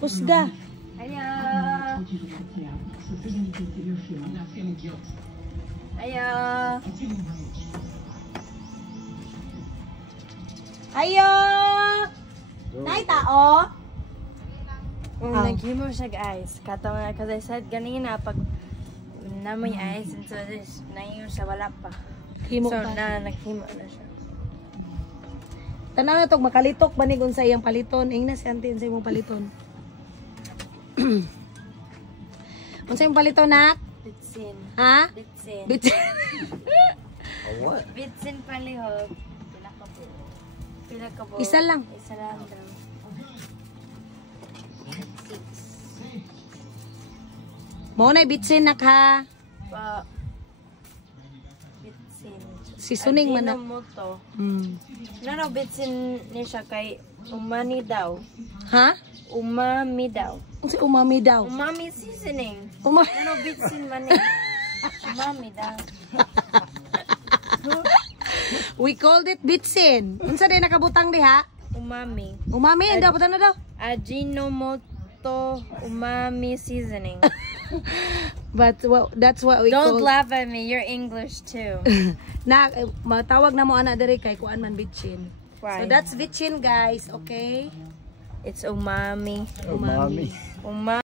Kusga. Ayo. Ayo. Ayo! Nay tao? Naghimo siya guys. Katong because I said ganina pag namoy ice and so this nayo siya wala pa. Himo So pa. naghimo na siya. Tanaw na tog makalitok banig unsa iyang paliton. Ing na si auntie unsa imong paliton. Unsa imong paliton nak? Bitsin. Ha? Bitsin. Bitsin. What? Bitsin palihog. Pila ka po? Isa lang. Isa lang daw. 6. Mo na bitsin nak ha. Pa. Bitsin. Si Suning man na. Mo to. Mm. Bitsin ni siya kay umani daw. Ha? Umami daw. Unsa umami daw? Umami seasoning. Bitsin man ni. Umami daw. We called it bitsin. Unsa day nakabutang diha? Umami. Umami daw butang na daw. Ajinomoto umami seasoning. But that's what we Don't call. laugh at me. You're English too. Na matawag na mo ana diri kay kuan man bitsin. Why? So that's bitsin guys, okay? It's umami. Umami. Umami.